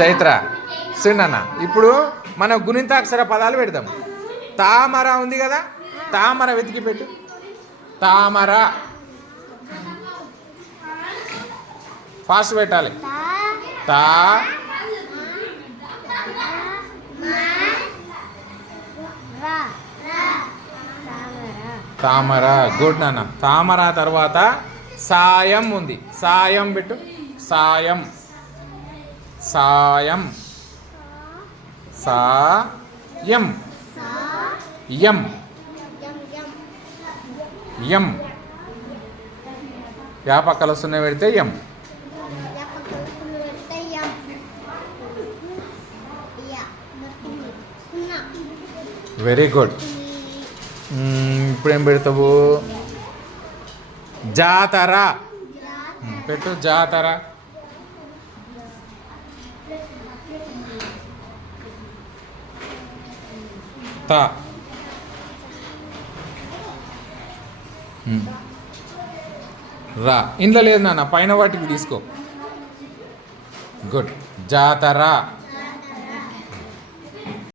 చైత్ర సిన్న. ఇప్పుడు మనం గుణింతాక్షర పదాలు పెడదాం. తామర ఉంది కదా, తామర వెతికి పెట్టు. తామర ఫాస్ట్ పెట్టాలి. తా తామర. గుడ్ నాన్న. తామర తర్వాత సాయం ఉంది. సాయం పెట్టు. సాయం సాయం సాయం యం యం యా పక్కలు వస్తున్నాయి పెడితే యం. Very good. ఇప్పుడు ఏం పెడతావు? జాతర పెట్టు. జాతర తా రా. ఇంట్లో లేదు నాన్న, పైన వాటికి తీసుకో. గుడ్. జాతర.